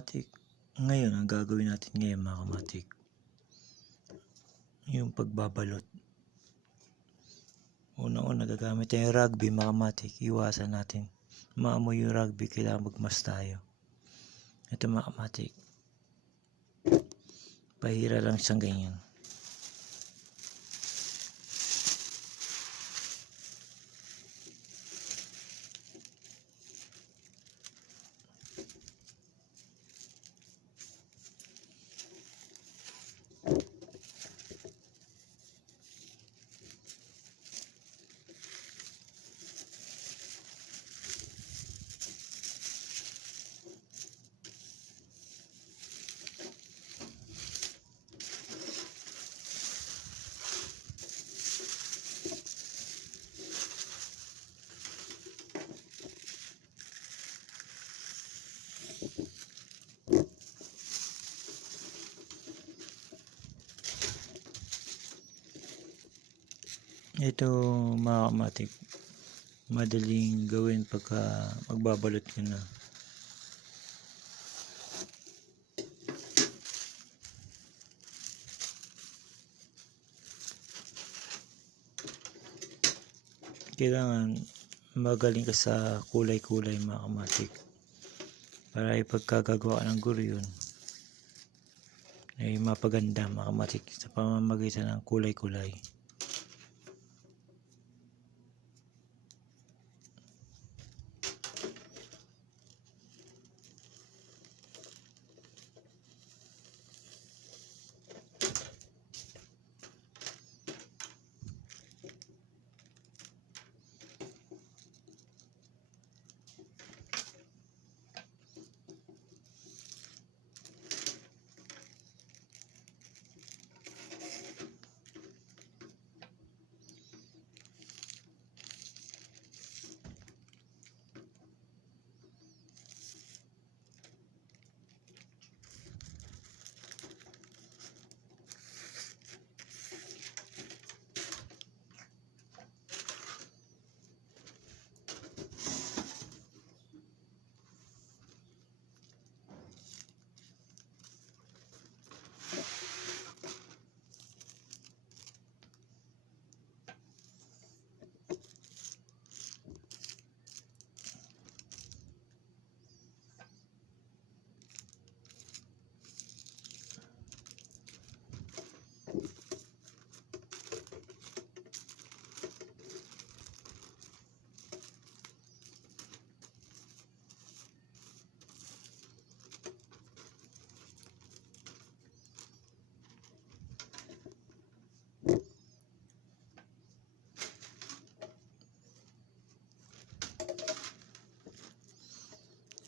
kamatik, ngayon, ang gagawin natin ngayon mga kamatik, yung pagbabalot. Unang-una gagamit tayo yung rugby mga kamatik, iwasan natin. Maamoy yung rugby, kailangan magmas tayo. Ito mga kamatik. Pahira lang siyang ganyan. Ito mga madaling gawin pagka magbabalot ka na. Kailangan magaling ka sa kulay-kulay mga kamatik. Para ipagkagagawa ka ng guryon ay mapaganda mga kamatik sa pamamagitan ng kulay-kulay.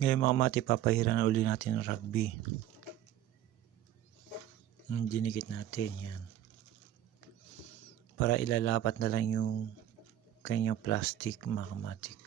Ngayon mga mati, papahiran na uli natin ng rugby. Yung dinikit natin, yan. Para ilalapat na lang yung kanyang plastic mga kamatik.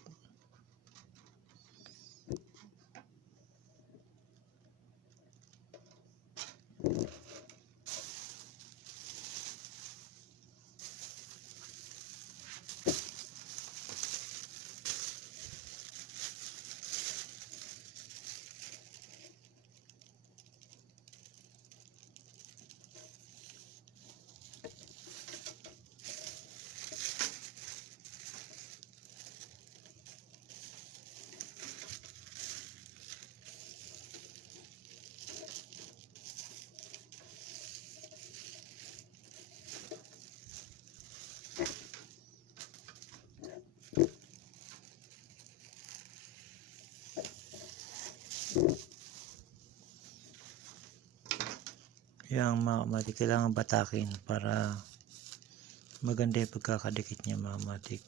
Yung mga kamatik, kailangan batakin para maganda yung pagkakadikit niya mga kamatik.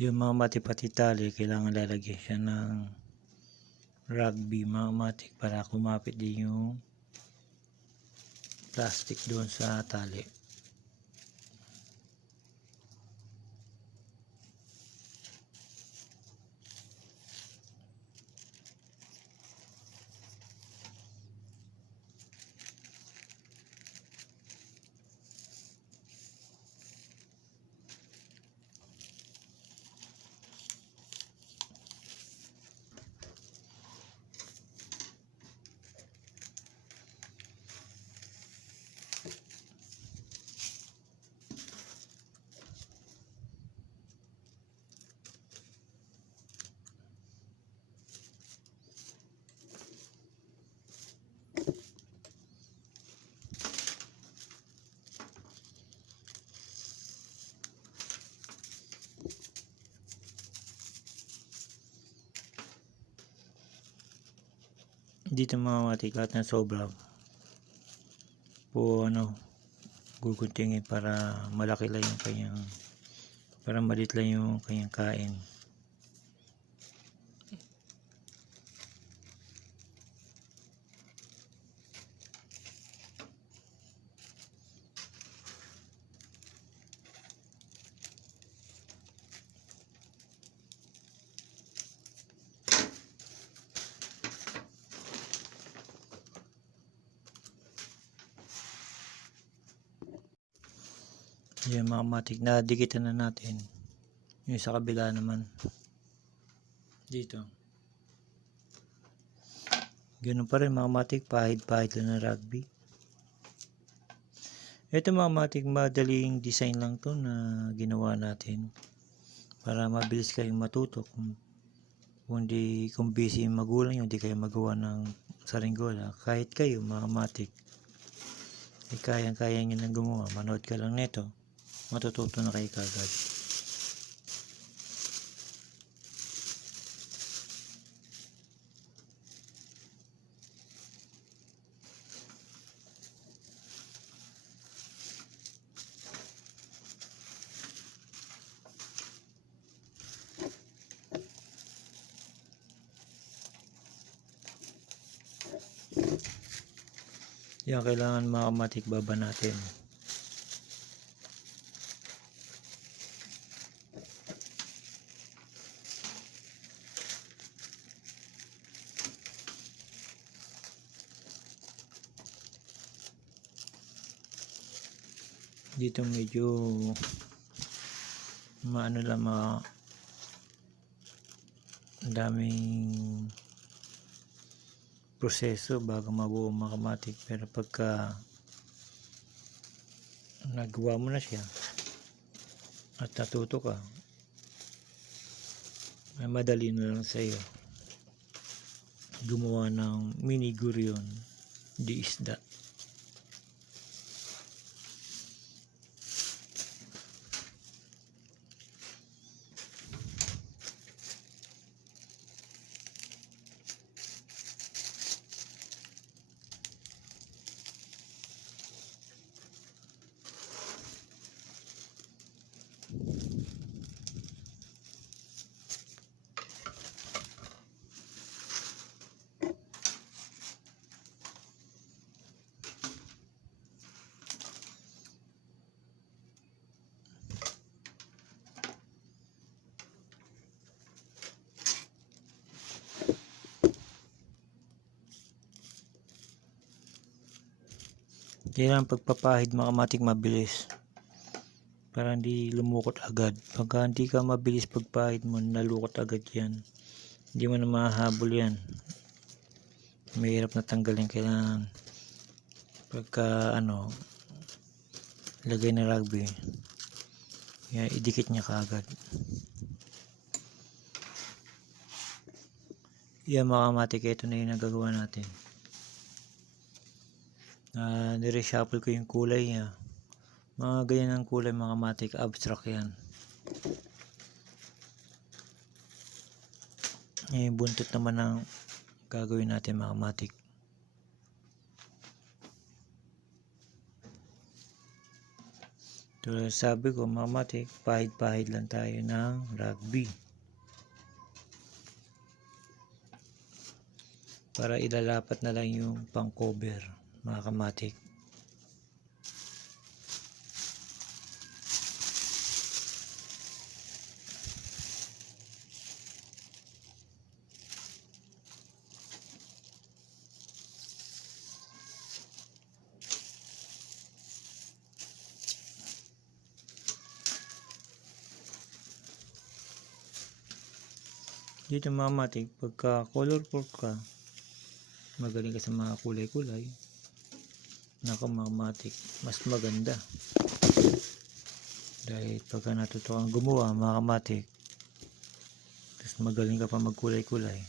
Yung mga mati tali, kailangan lalagyan siya ng rugby mga matik para kumapit din yung plastic doon sa tali. Dito mga matik lahat na sobra. Po ano guguntingin para malaki lang yung kanyang para malit lang yung kanyang kain yan mga matik na dikitan na natin. Yung sa kabila naman. Dito. Ganun pa rin mga matik pahid pahid lang ng rugby. Ito mga matik madaling design lang to na ginawa natin para mabilis kayong matuto kung, kung di kung busy yung magulang nyo, di kayo magawa ng saringgola kahit kayo mga matik eh, kayang kaya nyo nang gumawa. Manood ka lang nito matututo na kayo kagad. Yan kailangan mga kamatik baba natin dito medyo maano lang ang daming proseso bago mabuo mga pero pagka nagawa mo na siya at natuto ka ay madali na lang sa iyo gumawa ng mini gurion di isda Kailangan pagpapahid makamatik mabilis para hindi lumukot agad. Pagka hindi ka mabilis pagpahid mo, nalukot agad yan. Hindi mo na mahahabol yan. Mahirap na tanggalin. Kailangan pagka ano, lagay na rugby, yan, idikit niya kaagad. Yan makamatik, ito na yung nagagawa natin na nireshuffle ko yung kulay niya. Mga ganyan ang kulay mga matik abstract yan. Eh, buntot naman ang gagawin natin mga matik. Tulad sabi ko mga matik, pahid-pahid lang tayo ng rugby. Para ilalapat na lang yung pang cover mga kamatik. Dito mga matik, pagka colorful ka, magaling ka sa mga kulay-kulay, nako mga matik, mas maganda. Dahil pagka natuto kang gumawa mga kamatik, tapos magaling ka pa magkulay-kulay,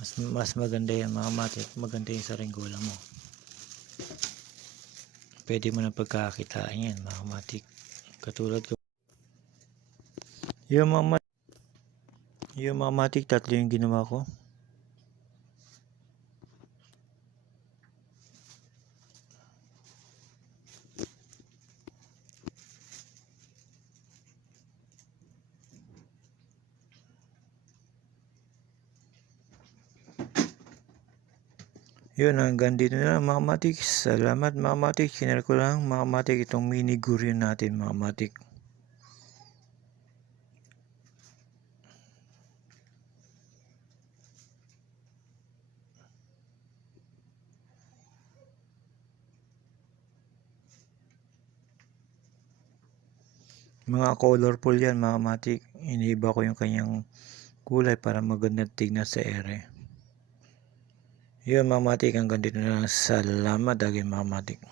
mas, mas maganda yan mga matik, maganda yung sa ringgola mo. Pwede mo na pagkakakitaan yan mga kamatik. Katulad ko. Yung mga mat- yung mga matik tatlo yung ginawa ko. Yun, hanggang dito na lang mga matik. Salamat mga matik. Sinare ko lang mga matik itong mini guryo natin mga matik. Mga colorful yan mga matik. Iniiba ko yung kanyang kulay para maganda tignan sa ere. Yun mga matik, hanggang dito na lang. Salamat agad mga matik.